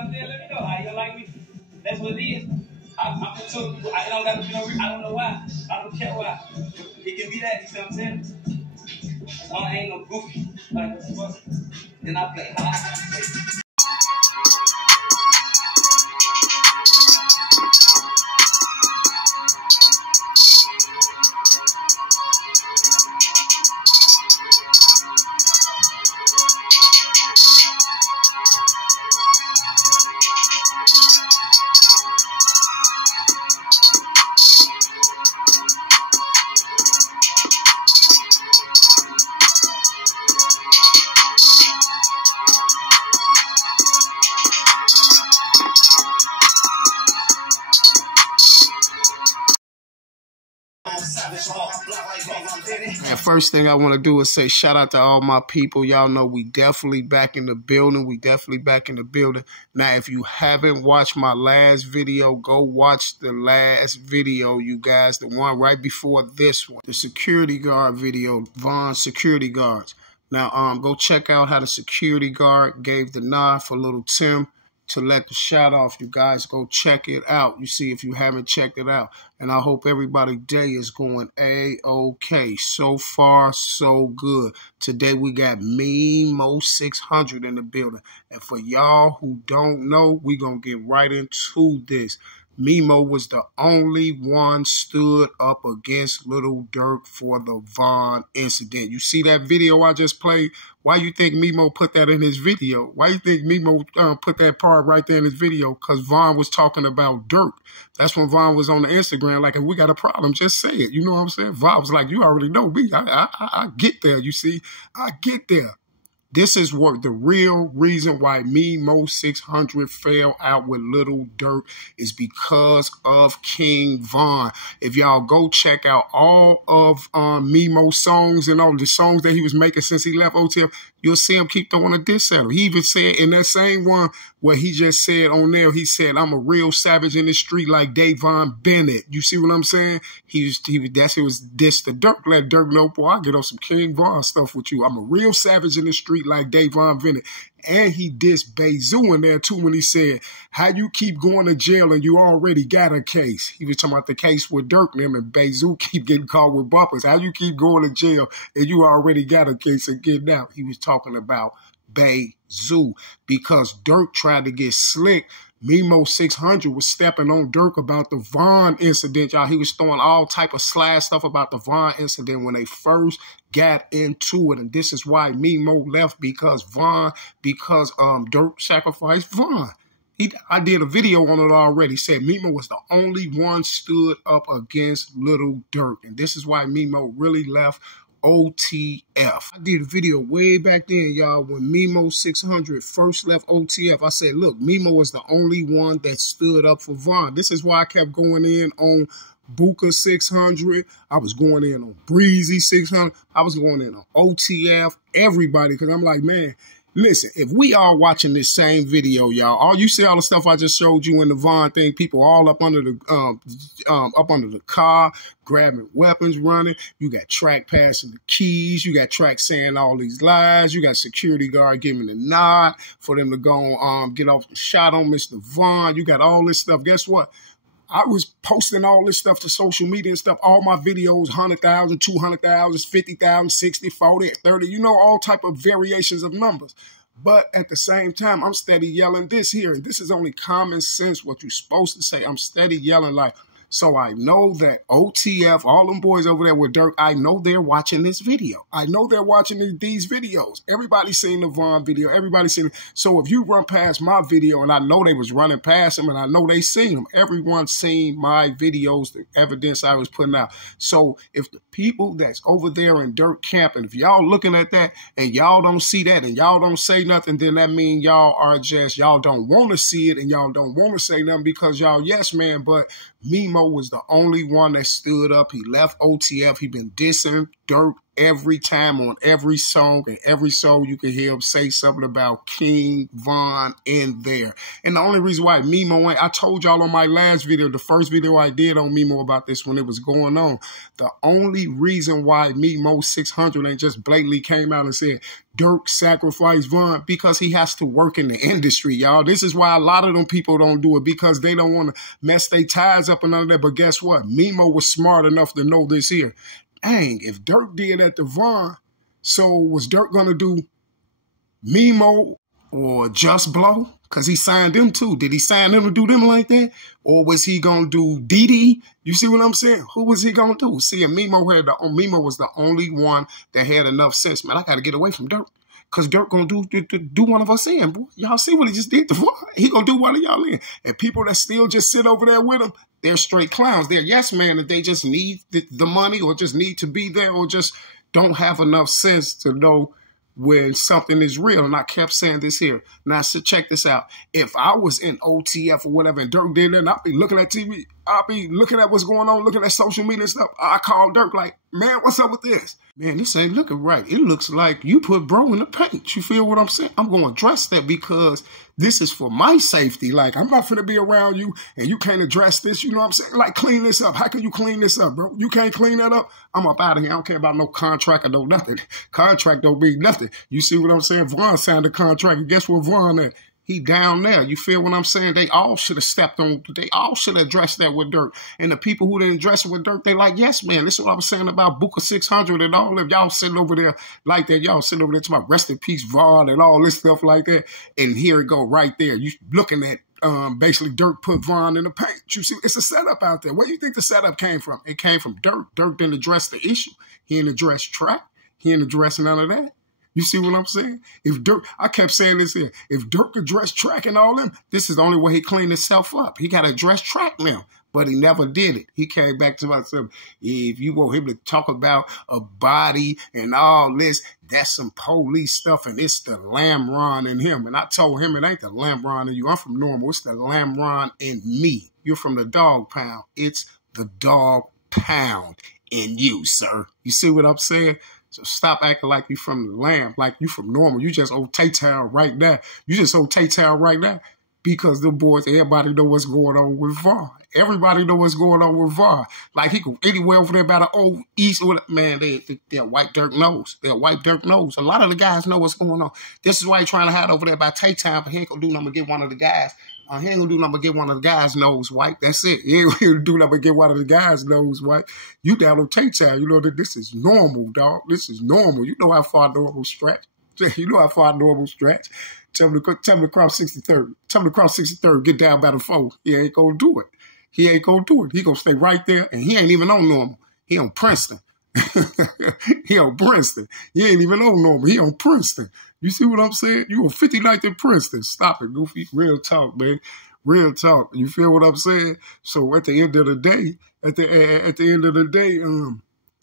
I'm saying? Let me know how you like me. That's what it is. I don't got to be no. I don't know why. I don't care why. It can be that. You see what I'm saying? I ain't no goofy. Like, then I play hard. And first thing I want to do is say shout out to all my people. Y'all know we definitely back in the building. Now, if you haven't watched my last video, go watch the last video, you guys. The one right before this one. The security guard video, Vaughn security guards. Now, go check out how the security guard gave the nod for little Tim to let the shot off. You guys go check it out. You see, if you haven't checked it out. And I hope everybody's day is going A-OK. So far, so good. Today we got Memo600 in the building. And for y'all who don't know, we going to get right into this. Memo was the only one stood up against Lil Durk for the Vaughn incident. You see that video I just played? Why you think Memo put that in his video? Why you think Memo put that part right there in his video? Because Vaughn was talking about Durk. That's when Vaughn was on the Instagram like, if we got a problem, just say it. You know what I'm saying? Vaughn was like, you already know me. I get there, you see? I get there. This is what the real reason why Memo600 fell out with Lil Durk is because of King Von. If y'all go check out all of Memo's songs and all the songs that he was making since he left OTF, you'll see him keep throwing a diss at him. He even said in that same one where he just said on there, he said, I'm a real savage in the street like Davon Bennett. You see what I'm saying? He was diss to Durk. Let Durk know, boy, I get on some King Von stuff with you. I'm a real savage in the street like Davon Bennett. And he dissed Bezoo in there too when he said, how you keep going to jail and you already got a case. He was talking about the case with Durk and him, and Bezoo keep getting caught with bumpers. How you keep going to jail and you already got a case and getting out. He was talking about Bezoo because Durk tried to get slick. Memo600 was stepping on Durk about the Vaughn incident, y'all. He was throwing all type of slash stuff about the Vaughn incident when they first got into it. And this is why Memo left, because Durk sacrificed Vaughn. I did a video on it already. Said Memo was the only one stood up against Lil Durk. And this is why Memo really left OTF. I did a video way back then, y'all, when Memo600 first left OTF. I said, look, Memo was the only one that stood up for Vaughn. This is why I kept going in on Buka 600. I was going in on Breezy 600. I was going in on OTF, everybody, because I'm like, man, listen, if we all watching this same video, y'all, all you see all the stuff I just showed you in the Vaughn thing, people all up under the car, grabbing weapons, running. You got track passing the keys. You got track saying all these lies. You got security guard giving the nod for them to go get off the shot on Mr. Vaughn. You got all this stuff. Guess what? I was posting all this stuff to social media and stuff, all my videos, 100,000, 200,000, 50,000, 60, 40, 30, you know, all type of variations of numbers. But at the same time, I'm steady yelling this here. And this is only common sense, what you're supposed to say. I'm steady yelling like, so I know that OTF, all them boys over there with Durk, I know they're watching this video. I know they're watching these videos. Everybody's seen the Vaughn video. Everybody's seen it. So if you run past my video, and I know they was running past them, and I know they seen them, everyone's seen my videos, the evidence I was putting out. So if the people that's over there in Durk camp, and if y'all looking at that, and y'all don't see that, and y'all don't say nothing, then that means y'all are just, y'all don't want to see it, and y'all don't want to say nothing because y'all yes, man, but Memo was the only one that stood up. He left OTF. He been dissing Durk every time on every song, and every song you can hear him say something about King Von in there. And the only reason why Memo ain't, I told y'all on my last video, the first video I did on Memo about this when it was going on, the only reason why Memo600 ain't just blatantly came out and said, Dirk sacrificed Von, because he has to work in the industry, y'all. This is why a lot of them people don't do it, because they don't want to mess their ties up and none of that. But guess what? Memo was smart enough to know this here. Dang, if Dirk did at the Von, so was Dirk going to do Memo or Just Blow? Because he signed them too. Did he sign them to do them like that? Or was he going to do DD? You see what I'm saying? Who was he going to do? See, Memo was the only one that had enough sense. Man, I got to get away from Dirk. Because Dirk going to do one of us in, boy. Y'all see what he just did? He going to do one of y'all in. And people that still just sit over there with him, they're straight clowns. They're yes man, and they just need the money or just need to be there or just don't have enough sense to know when something is real. And I kept saying this here. Now, so check this out. If I was in OTF or whatever and Dirk did that, and I'd be looking at TV, I'd be looking at what's going on, looking at social media and stuff. I call Dirk like, man, what's up with this? Man, this ain't looking right. It looks like you put bro in the paint. You feel what I'm saying? I'm going to address that because this is for my safety. Like, I'm not finna be around you and you can't address this. You know what I'm saying? Like, clean this up. How can you clean this up, bro? You can't clean that up? I'm up out of here. I don't care about no contract or no nothing. Contract don't mean nothing. You see what I'm saying? Von signed a contract. And guess where Von at? He down there. You feel what I'm saying? They all should have stepped on. They all should have addressed that with Dirk. And the people who didn't address it with Dirk, they like, yes, man. This is what I was saying about Memo600 and all of y'all sitting over there like that. Y'all sitting over there to my rest in peace Von and all this stuff like that. And here it go right there. You looking at basically Dirk put Von in the paint. You see, it's a setup out there. Where do you think the setup came from? It came from Dirk. Dirk didn't address the issue. He didn't address track. He didn't address none of that. You see what I'm saying? If Dirk, I kept saying this here, if Dirk addressed track and all them, this is the only way he cleaned himself up. He got to address track now, but he never did it. He came back to myself. If you want him to talk about a body and all this, that's some police stuff, and it's the Lamron in him. And I told him it ain't the Lamron in you. I'm from Normal. It's the Lamron in me. You're from the dog pound. It's the dog pound in you, sir. You see what I'm saying? So stop acting like you from the Lamb, like you from Normal. You just old Tay-Town right now. You just old Tay-Town right now because the boys, everybody know what's going on with Von. Everybody know what's going on with Von. Like he go anywhere over there by the old East. Man, they're white Dirk knows. They're white Dirk knows. A lot of the guys know what's going on. This is why he's trying to hide over there by Tay-Town, but he ain't gonna do nothing but get one of the guys. He ain't gonna do nothing but get one of the guys' nose white. That's it. He ain't gonna do nothing but get one of the guys' nose white. You down on Tay-Town, you know that this is normal, dog. This is normal. You know how far normal stretch. You know how far normal stretch. Tell me to cross 63rd. Tell me to cross 63rd. Get down by the 4. He ain't gonna do it. He ain't gonna do it. He gonna stay right there, and he ain't even on Normal. He on Princeton. He on Princeton. He ain't even on Normal. He on Princeton. You see what I'm saying? You on 59th in Princeton. Stop it, Goofy. Real talk, man. Real talk. You feel what I'm saying? So at the end of the day,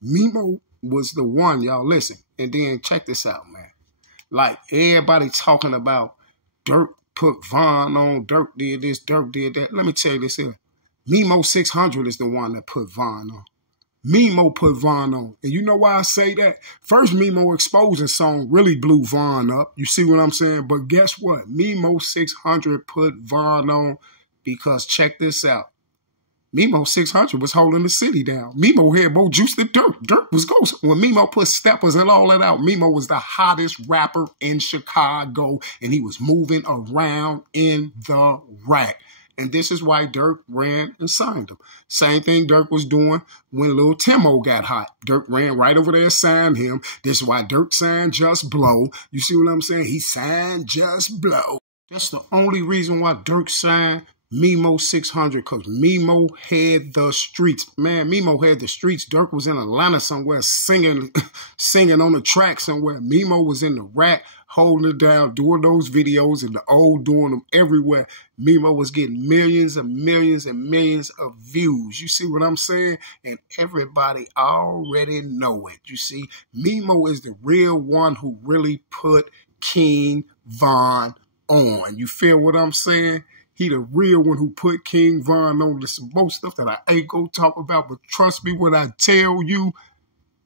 Memo was the one, y'all. Listen. And then check this out, man. Like everybody talking about Dirk put Von on, Dirk did this, Dirk did that. Let me tell you this here. Memo600 is the one that put Von on. Memo put Von on. And you know why I say that? First, Memo Exposing song really blew Von up. You see what I'm saying? But guess what? Memo600 put Von on because check this out. Memo600 was holding the city down. Memo had more juice than Dirk. Dirk was ghost. When Memo put steppers and all that out, Memo was the hottest rapper in Chicago, and he was moving around in the rack. And this is why Dirk ran and signed him. Same thing Dirk was doing when Lil Timo got hot. Dirk ran right over there and signed him. This is why Dirk signed Just Blow. You see what I'm saying? He signed Just Blow. That's the only reason why Dirk signed Memo600, because Memo had the streets. Man, Memo had the streets. Dirk was in Atlanta somewhere singing on the track somewhere. Memo was in the rack, holding it down, doing those videos, and the old doing them everywhere. Memo was getting millions and millions and millions of views. You see what I'm saying? And everybody already know it. You see, Memo is the real one who really put King Von on. You feel what I'm saying? He the real one who put King Von on. There's some more stuff that I ain't gonna talk about, but trust me when I tell you,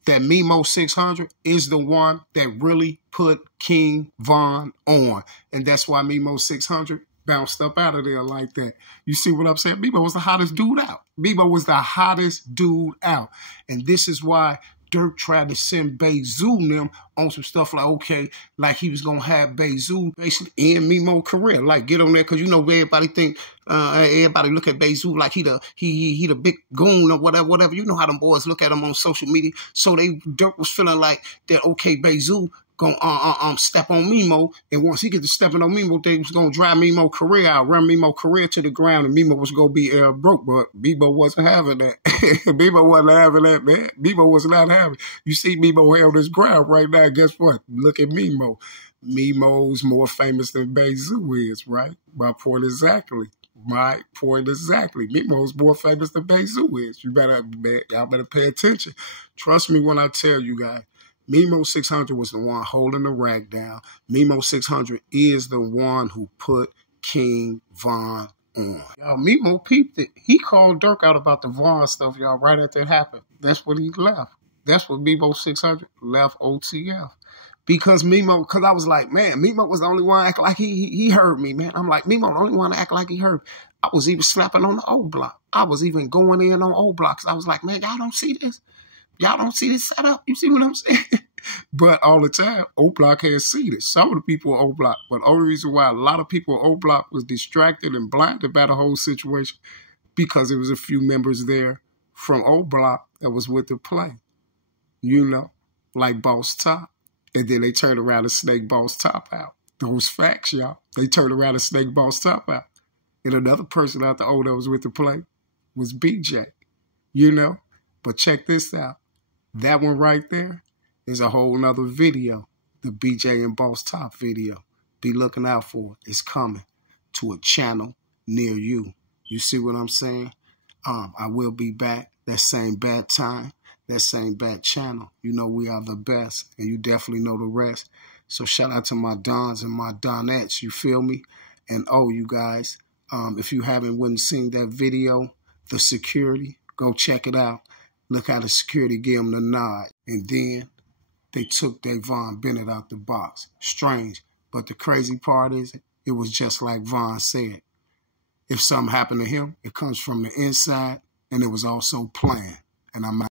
that Memo600 is the one that really put King Von on. And that's why Memo600 bounced up out of there like that. You see what I'm saying? Memo was the hottest dude out. Memo was the hottest dude out. And this is why Dirk tried to send Bezu and them on some stuff like, okay, like he was going to have Bezu basically end Memo career. Like, get on there, because you know everybody think, everybody look at Bezu like he the big goon or whatever. You know how them boys look at him on social media. So Dirk was feeling like that, okay, Bezu gonna step on Memo, and once he get to stepping on Memo, they was gonna drive Memo career out, run Memo career to the ground, and Memo was gonna be broke. But Memo wasn't having that. Memo wasn't having that, man. Memo was not having. You see Memo held his ground right now. Guess what? Look at Memo. Memo's more famous than Bezu is, right? My point exactly. My point exactly. Memo's more famous than Bezu is. Y'all better pay attention. Trust me when I tell you guys. Memo600 was the one holding the rag down. Memo600 is the one who put King Von on. Y'all, Memo peeped it. He called Dirk out about the Von stuff, y'all, right after it happened. That's what he left. That's what Memo600 left OTF. Because I was like, man, Memo was the only one act like he heard me, man. I'm like, Memo the only one to act like he heard. I was even slapping on the old block. I was even going in on old blocks. I was like, man, y'all don't see this? Y'all don't see this setup? You see what I'm saying? But all the time, O-Block has seen it. Some of the people were O-Block. But the only reason why a lot of people O-Block was distracted and blinded by the whole situation, because there was a few members there from O-Block that was with the play. You know, like Boss Top. And then they turned around and snake Boss Top out. Those facts, y'all. They turned around and snake Boss Top out. And another person out the O that was with the play was BJ. You know? But check this out. That one right there is a whole nother video. The BJ and Boss Top video. Be looking out for it. It's coming to a channel near you. You see what I'm saying? I will be back. That same bad time. That same bad channel. You know we are the best. And you definitely know the rest. So shout out to my Dons and my Donettes. You feel me? And you guys, if you haven't seen that video, the security, go check it out. Look how the security gave him the nod. And then they took Von Bennett out the box. Strange. But the crazy part is, it was just like Von said. If something happened to him, it comes from the inside, and it was also planned. And I'm out.